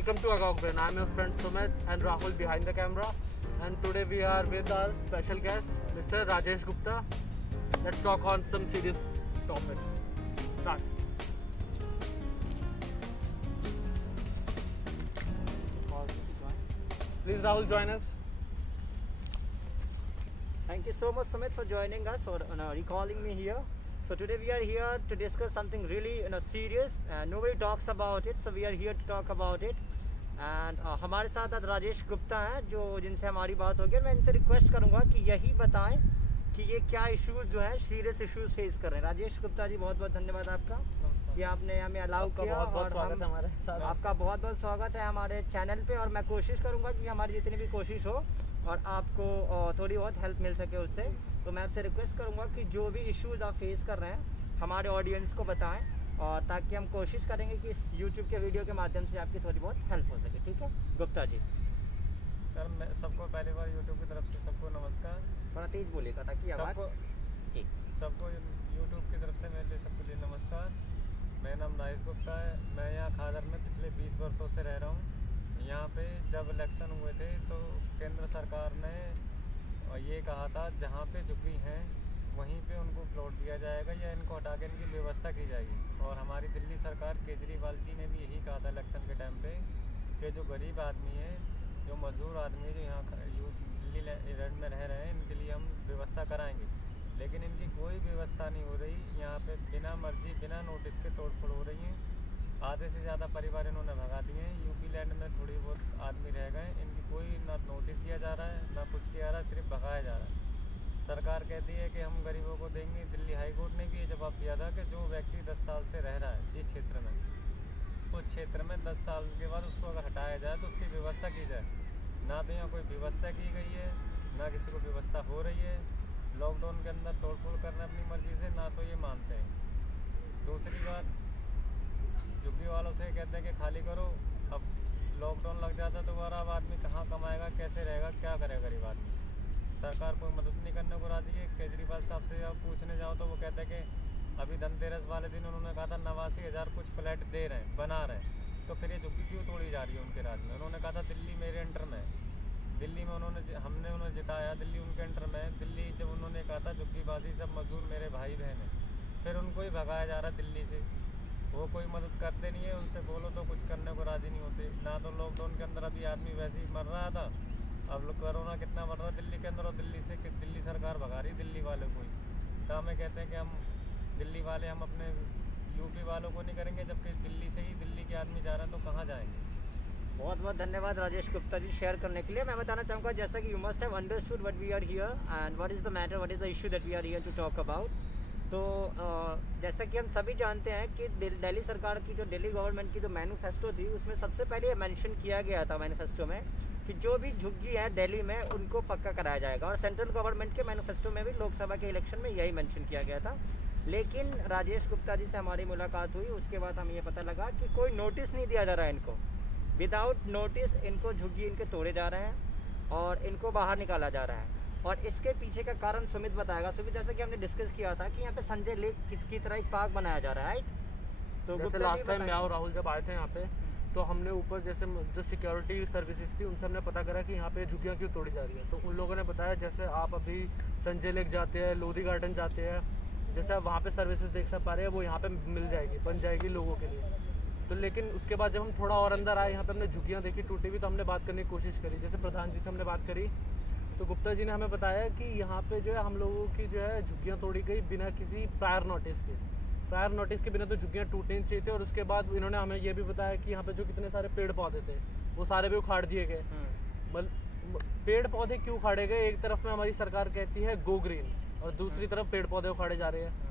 Welcome to Agogben. I'm your friend Sumit and Rahul behind the camera. And today we are with our special guest, Mr. Rajesh Gupta. Let's talk on some serious topic. Start. Please Rahul join us. Thank you so much, Sumit, for joining us or recalling me here. So today we are here to discuss something really serious. Nobody talks about it, so we are here to talk about it. And हमारे साथ आज राजेश गुप्ता हैं जो जिनसे हमारी बात होगी। मैं इनसे रिक्वेस्ट करूंगा कि यही बताएं कि ये क्या इश्यूज जो है सीरियस इश्यूज फेस कर रहे हैं। राजेश गुप्ता जी, बहुत बहुत धन्यवाद आपका कि आपने हमें अलाउ किया और आपका बहुत बहुत स्वागत है हमारे चैनल पे। और मैं कोशिश करूंगा कि हमारी जितनी भी कोशिश हो और आपको थोड़ी बहुत हेल्प मिल सके उससे। तो मैं आपसे रिक्वेस्ट करूंगा कि जो भी इश्यूज आप फेस कर रहे हैं हमारे ऑडियंस को बताएं, और ताकि हम कोशिश करेंगे कि इस यूट्यूब के वीडियो के माध्यम से आपकी थोड़ी बहुत हेल्प हो सके। ठीक है गुप्ता जी? सर, मैं सबको पहली बार यूट्यूब की तरफ से सबको नमस्कार। थोड़ा तेज बोलिएगा ताकि आवाज़ जी। सबको यूट्यूब की तरफ से मेरे लिए सबके लिए नमस्कार। मेरा नाम राजेश गुप्ता है। मैं यहाँ खादर में पिछले 20 वर्षों से रह रहा हूँ। यहाँ पे जब इलेक्शन हुए थे तो केंद्र सरकार ने ये कहा था जहाँ पे झुग्गी हैं वहीं पे उनको प्लॉट दिया जाएगा या इनको हटा के इनकी व्यवस्था की जाएगी। और हमारी दिल्ली सरकार केजरीवाल जी ने भी यही कहा था इलेक्शन के टाइम पे कि जो गरीब आदमी है, जो मजदूर आदमी है, जो यहाँ दिल्ली रेड में रह रहे हैं, इनके लिए हम व्यवस्था कराएंगे। लेकिन इनकी कोई व्यवस्था नहीं हो रही। यहाँ पे बिना मर्जी बिना नोटिस के तोड़फोड़ हो रही है। आधे से ज़्यादा परिवार इन्होंने भगा दिए हैं। यूपी लैंड में थोड़ी बहुत आदमी रह गए। इनकी कोई ना नोटिस दिया जा रहा है ना कुछ किया रहा है, सिर्फ भगाया जा रहा है। सरकार कहती है कि हम गरीबों को देंगे। दिल्ली हाई कोर्ट ने भी ये जवाब दिया था कि जो व्यक्ति 10 साल से रह रहा है जिस क्षेत्र में, उस क्षेत्र में 10 साल के बाद उसको अगर हटाया जाए तो उसकी व्यवस्था की जाए। ना तो यहाँ कोई व्यवस्था की गई है, ना किसी को व्यवस्था हो रही है। लॉकडाउन के अंदर तोड़फोड़ करना अपनी मर्जी से, ना तो ये मानते हैं। दूसरी बात, झुग्गी वालों से कहते हैं कि खाली करो। अब लॉकडाउन लग जाता तो दोबारा अब आदमी कहाँ कमाएगा, कैसे रहेगा, क्या करेगा गरीब आदमी? सरकार कोई मदद नहीं करने को राजी है। केजरीवाल साहब से आप पूछने जाओ तो वो कहते हैं कि अभी धनतेरस वाले दिन उन्होंने कहा था 89,000 कुछ फ्लैट दे रहे हैं, बना रहे हैं। तो फिर ये झुग्गी क्यों तोड़ी जा रही है उनके राज में? उन्होंने कहा था दिल्ली मेरे अंडर में है। दिल्ली में हमने उन्हें जिताया, दिल्ली उनके अंडर में है। दिल्ली जब उन्होंने कहा था झुग्गीबाजी सब मजदूर मेरे भाई बहन हैं, फिर उनको ही भगाया जा रहा है दिल्ली से। वो कोई मदद करते नहीं है। उनसे बोलो तो कुछ करने को राजी नहीं होते। ना तो लॉकडाउन के अंदर अभी आदमी वैसे ही मर रहा था। अब लोग कोरोना कितना मर रहा है दिल्ली के अंदर, और दिल्ली से दिल्ली सरकार भगा रही दिल्ली वालों को ही। तो हमें कहते हैं कि हम दिल्ली वाले हम अपने यूपी वालों को नहीं करेंगे, जबकि दिल्ली से ही दिल्ली के आदमी जा रहे हैं तो कहाँ जाएंगे? बहुत बहुत धन्यवाद राजेश गुप्ता जी शेयर करने के लिए। मैं बताना चाहूँगा जैसा कि you must have understood what we are here and what is the matter, what is the issue that we are here to talk about. तो जैसा कि हम सभी जानते हैं कि दिल्ली सरकार की जो दिल्ली गवर्नमेंट की जो मैनिफेस्टो थी उसमें सबसे पहले ये मेंशन किया गया था मैनिफेस्टो में कि जो भी झुग्गी है दिल्ली में उनको पक्का कराया जाएगा। और सेंट्रल गवर्नमेंट के मैनिफेस्टो में भी लोकसभा के इलेक्शन में यही मेंशन किया गया था। लेकिन राजेश गुप्ता जी से हमारी मुलाकात हुई, उसके बाद हमें ये पता लगा कि कोई नोटिस नहीं दिया जा रहा है इनको। विदाउट नोटिस इनको झुग्गी इनके तोड़े जा रहे हैं और इनको बाहर निकाला जा रहा है। और इसके पीछे का कारण सुमित बताएगा। सुमित, जैसा कि हमने डिस्कस किया था कि यहाँ पे संजय लेक की तरह एक पार्क बनाया जा रहा है। तो जैसे लास्ट टाइम मैं और राहुल जब आए थे यहाँ पे, तो हमने ऊपर जैसे जो सिक्योरिटी सर्विसेज थी उनसे हमने पता करा कि यहाँ पे झुग्गियाँ क्यों तोड़ी जा रही है। तो उन लोगों ने बताया जैसे आप अभी संजय लेक जाते हैं, लोधी गार्डन जाते हैं, जैसे आप वहाँ पे सर्विसेज देख पा रहे हैं वो यहाँ पे मिल जाएगी, बन जाएगी लोगों के लिए। तो लेकिन उसके बाद जब हम थोड़ा और अंदर आए, यहाँ पे हमने झुग्गियाँ देखी टूटी हुई, तो हमने बात करने की कोशिश करी। जैसे प्रधान जी से हमने बात करी तो गुप्ता जी ने हमें बताया कि यहाँ पे जो है हम लोगों की जो है झुग्गियाँ तोड़ी गई बिना किसी प्रायर नोटिस के। प्रायर नोटिस के बिना तो झुग्गियाँ टूटनी चाहिए थी। और उसके बाद इन्होंने हमें ये भी बताया कि यहाँ पे जो कितने सारे पेड़ पौधे थे वो सारे भी उखाड़ दिए गए। पेड़ पौधे क्यों उखाड़े गए? एक तरफ में हमारी सरकार कहती है गो ग्रीन और दूसरी तरफ पेड़ पौधे उखाड़े जा रहे हैं।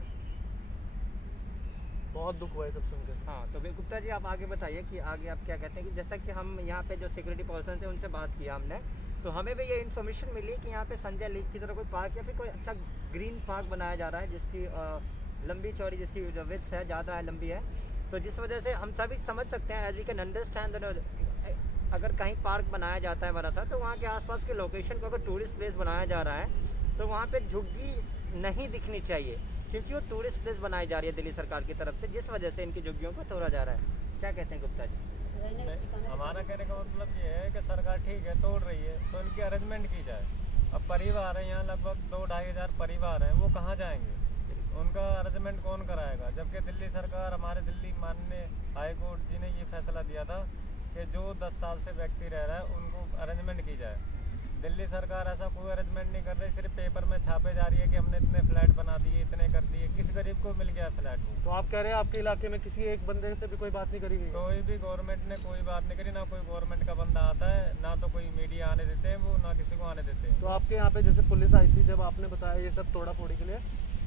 बहुत दुख हुआ है सब सुनकर। हाँ, तो गुप्ता जी आप आगे बताइए कि आगे आप क्या कहते हैं कि जैसा कि हम यहाँ पे जो सिक्योरिटी पर्सन थे उनसे बात किया हमने, तो हमें भी ये इन्फॉर्मेशन मिली कि यहाँ पे संजय लेक की तरह कोई पार्क या फिर कोई अच्छा ग्रीन पार्क बनाया जा रहा है जिसकी लंबी चौड़ी, जिसकी जो विड्थ है ज़्यादा है, लंबी है। तो जिस वजह से हम सभी समझ सकते हैं, एज वी कैन अंडरस्टैंड, अगर कहीं पार्क बनाया जाता है बड़ा सा तो वहाँ के आसपास के लोकेशन को अगर टूरिस्ट प्लेस बनाया जा रहा है तो वहाँ पे झुग्गी नहीं दिखनी चाहिए, क्योंकि वो टूरिस्ट प्लेस बनाई जा रही है दिल्ली सरकार की तरफ से, जिस वजह से इनकी झुग्गियों को तोड़ा जा रहा है। क्या कहते हैं गुप्ता जी? हमारा कहने का मतलब ये है कि सरकार ठीक है तोड़ रही है तो इनकी अरेंजमेंट की जाए। अब परिवार है यहाँ लगभग 2-2.5 हज़ार परिवार हैं, वो कहाँ जाएंगे, उनका अरेंजमेंट कौन कराएगा? जबकि दिल्ली सरकार, हमारे दिल्ली माननीय हाई कोर्ट जी ने ये फैसला दिया था कि जो 10 साल से व्यक्ति रह रहा है उनको अरेंजमेंट की जाए। दिल्ली सरकार ऐसा कोई अरेंजमेंट नहीं कर रही, सिर्फ पेपर में छापे जा रही है कि हमने इतने फ्लैट बना दिए, इतने कर दिए। किस गरीब को मिल गया फ्लैट? वो तो आप कह रहे हैं आपके इलाके में किसी एक बंदे से भी कोई बात नहीं करी गई? कोई भी गवर्नमेंट ने कोई बात नहीं करी, ना कोई गवर्नमेंट का बंदा आता है, ना तो कोई मीडिया आने देते हैं वो, ना किसी को आने देते हैं। तो आपके यहाँ पे जैसे पुलिस आई थी, जब आपने बताया ये सब तोड़ा फोड़ी के लिए,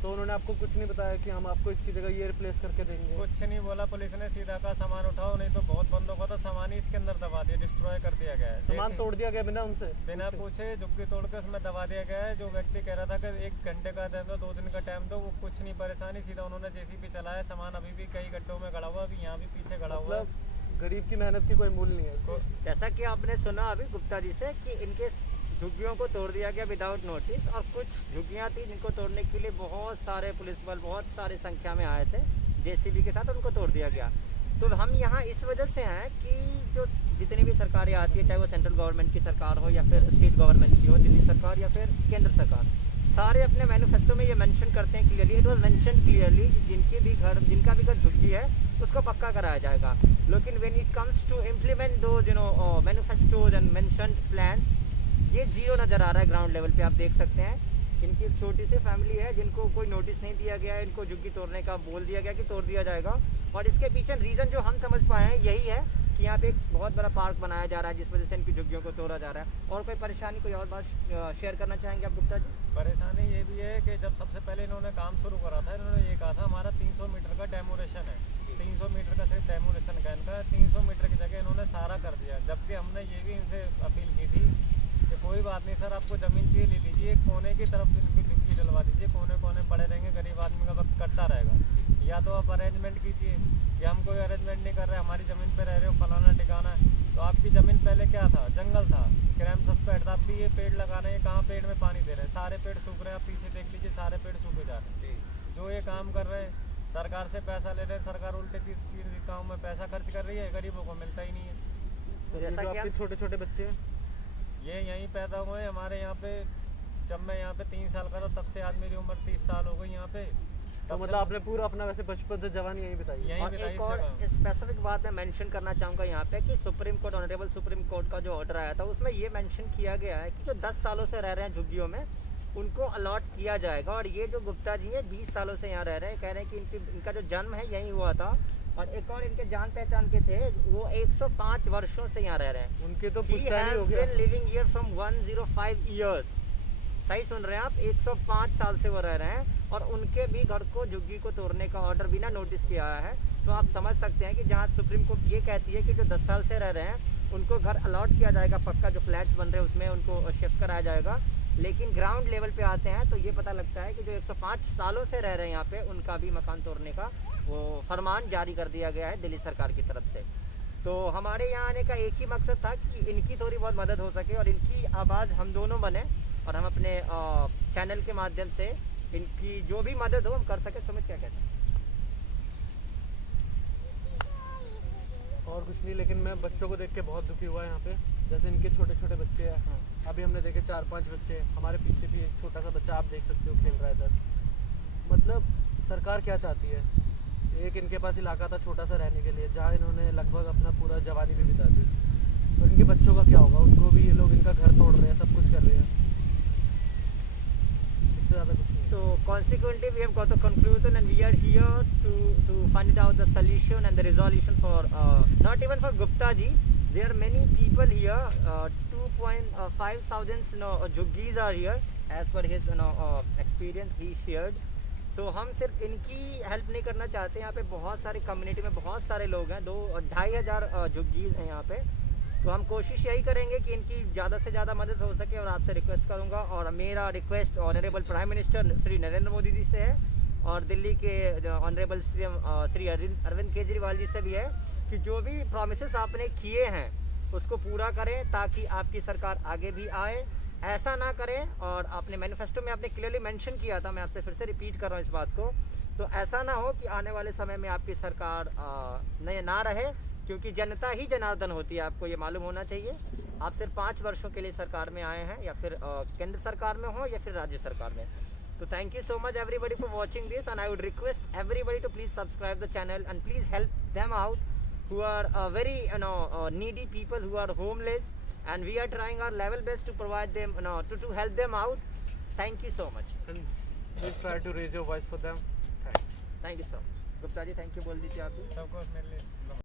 तो उन्होंने आपको कुछ नहीं बताया कि हम आपको इसकी जगह ये रिप्लेस करके देंगे? कुछ नहीं बोला पुलिस ने, सीधा कहा सामान उठाओ, नहीं तो बहुत बंदों का तो सामान ही इसके अंदर दबा दिया, डिस्ट्रॉय कर दिया गया है। सामान तोड़ दिया गया बिना उनसे? बिना पूछे झुग्गी तोड़ के उसमें दबा दिया गया है। जो व्यक्ति कह रहा था कि 1 घंटे का टाइम दो, 2 दिन का टाइम दो, वो कुछ नहीं परेशानी, सीधा उन्होंने जेसीबी चलाया। सामान अभी भी कई गड्ढों में गड़ा हुआ, अभी यहाँ भी पीछे गड़ा हुआ है। मतलब गरीब की मेहनत की कोई मूल्य नहीं है उसको। जैसा कि आपने सुना अभी गुप्ता जी से कि इनके झुग्गियों को तोड़ दिया गया विदाउट नोटिस, और कुछ झुग्गियाँ थी जिनको तोड़ने के लिए बहुत सारे पुलिस बल बहुत सारी संख्या में आए थे जेसीबी के साथ, उनको तोड़ दिया गया। तो हम यहाँ इस वजह से हैं कि जो जितनी भी सरकारें आती है, चाहे वो सेंट्रल गवर्नमेंट की सरकार हो या फिर स्टेट गवर्नमेंट की हो, दिल्ली सरकार या फिर केंद्र सरकार, सारे अपने मैनिफेस्टो में ये मेंशन करते हैं clearly, it was mention clearly, जिनका भी घर झुग्गी है उसको पक्का कराया जाएगा। लेकिन when it comes to implement those manifestos and mentioned plans, ये जीरो नज़र आ रहा है ग्राउंड लेवल पे। आप देख सकते हैं इनकी एक छोटी सी फैमिली है जिनको कोई नोटिस नहीं दिया गया है, इनको झुग्गी तोड़ने का बोल दिया गया कि तोड़ दिया जाएगा। और इसके पीछे रीज़न जो हम समझ पाए हैं यही है कि यहाँ पे एक बहुत बड़ा पार्क बनाया जा रहा है, जिस वजह से इनकी झुग्गियों को तोड़ा जा रहा है। और कोई परेशानी, कोई और बात शेयर करना चाहेंगे आप गुप्ता जी? परेशानी ये भी है कि जब सबसे पहले इन्होंने काम शुरू करा था, इन्होंने ये कहा था हमारा 300 मीटर का डेमोरेशन है, 300 मीटर का सिर्फ डेमोरेशन का इनका, 300 मीटर की जगह इन्होंने सारा कर दिया। जबकि हमने ये भी इनसे अपील की थी कि कोई बात नहीं सर, आपको ज़मीन चाहिए ले लीजिए, कोने की तरफ इनकी झुग्गी डलवा दीजिए, कोने कोने पड़े रहेंगे, गरीब आदमी का वक्त कटता रहेगा। या तो आप अरेंजमेंट कीजिए, कि हम कोई अरेंजमेंट नहीं कर रहे, हमारी ज़मीन पे रह रहे हो, फलाना ठिकाना है। तो आपकी ज़मीन पहले क्या था? जंगल था, क्राइम सस्पेक्ट था। अब भी ये पेड़ लगाना है, कहाँ पेड़ में पानी दे रहे हैं? सारे पेड़ सूख रहे हैं, आप पीछे देख लीजिए, सारे पेड़ सूखे जा रहे हैं। जो ये काम कर रहे हैं, सरकार से पैसा ले रहे हैं, सरकार उल्टे सीधे काम में पैसा खर्च कर रही है, गरीबों को मिलता ही नहीं है। तो ये जैसा जो कि आपके आप छोटे छोटे बच्चे हैं, ये यहीं पैदा हुए हैं हमारे यहाँ पे। जब मैं यहाँ पे 3 साल का था, तब से आज मेरी उम्र 30 साल हो गई यहाँ पे। तो मतलब आपने पूरा अपना वैसे बचपन से जवानी यहीं बिताई है? यहीं और बिताई एक और स्पेसिफिक बात मैं मेंशन करना चाहूँगा यहाँ पे कि supreme court, honourable supreme court का जो ऑर्डर आया था उसमें ये मेंशन किया गया है कि जो 10 सालों से रह रहे हैं झुग्गियों में उनको अलॉट किया जाएगा। और ये जो गुप्ता जी हैं 20 सालों से यहाँ रह रहे हैं, कह रहे हैं कि इनका जो जन्म है यहीं हुआ था, और एक और इनके जान पहचान के थे, वो 105 वर्षों से यहाँ रह रहे हैं। उनके तो He पुश्तैनी हो has गया। been living here from 105 years। सही सुन रहे हैं आप, 105 साल से वो रह रहे हैं, और उनके भी घर को झुग्गी को तोड़ने का ऑर्डर बिना नोटिस के आया है। तो आप समझ सकते हैं कि जहाँ सुप्रीम कोर्ट ये कहती है कि जो 10 साल से रह रहे हैं उनको घर अलॉट किया जाएगा, पक्का जो फ्लैट्स बन रहे हैं उसमें उनको शिफ्ट कराया जाएगा, लेकिन ग्राउंड लेवल पे आते हैं तो ये पता लगता है कि जो 105 सालों से रह रहे हैं यहाँ पे, उनका भी मकान तोड़ने का वो फरमान जारी कर दिया गया है दिल्ली सरकार की तरफ से। तो हमारे यहाँ आने का एक ही मकसद था कि इनकी थोड़ी बहुत मदद हो सके और इनकी आवाज़ हम दोनों बने, और हम अपने चैनल के माध्यम से इनकी जो भी मदद हो हम कर सके। सुमित क्या कहते हैं? और कुछ नहीं, लेकिन मैं बच्चों को देख के बहुत दुखी हुआ यहाँ पे। जैसे इनके छोटे छोटे बच्चे हैं, अभी हमने देखे 4-5 बच्चे, हमारे पीछे भी एक छोटा सा बच्चा आप देख सकते हो खेल रहा है इधर। मतलब सरकार क्या चाहती है? एक इनके पास इलाका था छोटा सा रहने के लिए, जहाँ इन्होंने लगभग अपना पूरा जवानी भी बिता दी, और इनके बच्चों का क्या होगा? उनको भी ये लोग इनका घर तोड़ रहे हैं, सब कुछ कर रहे हैं, इससे ज़्यादा कुछ नहीं। So consequently, we have got the conclusion, and we are here to find out the solution and the resolution for not even for Gupta ji. There are many people here. 2.5 thousand jhuggis are here, as per his experience he shared. So हम सिर्फ इनकी help नहीं करना चाहते, यहाँ पे बहुत सारे कम्युनिटी में बहुत सारे लोग हैं, 2-2.5 झुग्गीज़ हैं यहाँ पे। तो हम कोशिश यही करेंगे कि इनकी ज़्यादा से ज़्यादा मदद हो सके, और आपसे रिक्वेस्ट करूँगा, और मेरा request honourable prime minister Shri Narendra Modi ji से है, और दिल्ली के ऑनरेबल श्री अरविंद केजरीवाल जी से भी है कि जो भी प्रॉमिसेस आपने किए हैं उसको पूरा करें, ताकि आपकी सरकार आगे भी आए। ऐसा ना करें, और आपने मैनिफेस्टो में आपने क्लियरली मेंशन किया था, मैं आपसे फिर से रिपीट कर रहा हूँ इस बात को, तो ऐसा ना हो कि आने वाले समय में आपकी सरकार ना रहे, क्योंकि जनता ही जनार्दन होती है, आपको ये मालूम होना चाहिए। आप सिर्फ 5 वर्षों के लिए सरकार में आए हैं, या फिर केंद्र सरकार में हो या फिर राज्य सरकार में। तो thank you so much everybody for watching this, and I would request everybody to please subscribe the channel and please help them out who are very needy people who are homeless, and we are trying our level best to provide them, to help them out. Thank you so much. And please try to raise your voice for them. Thanks. Thank you so much. Gupta ji thank you बोल दीजिए आप भी। सबको मेरे लिए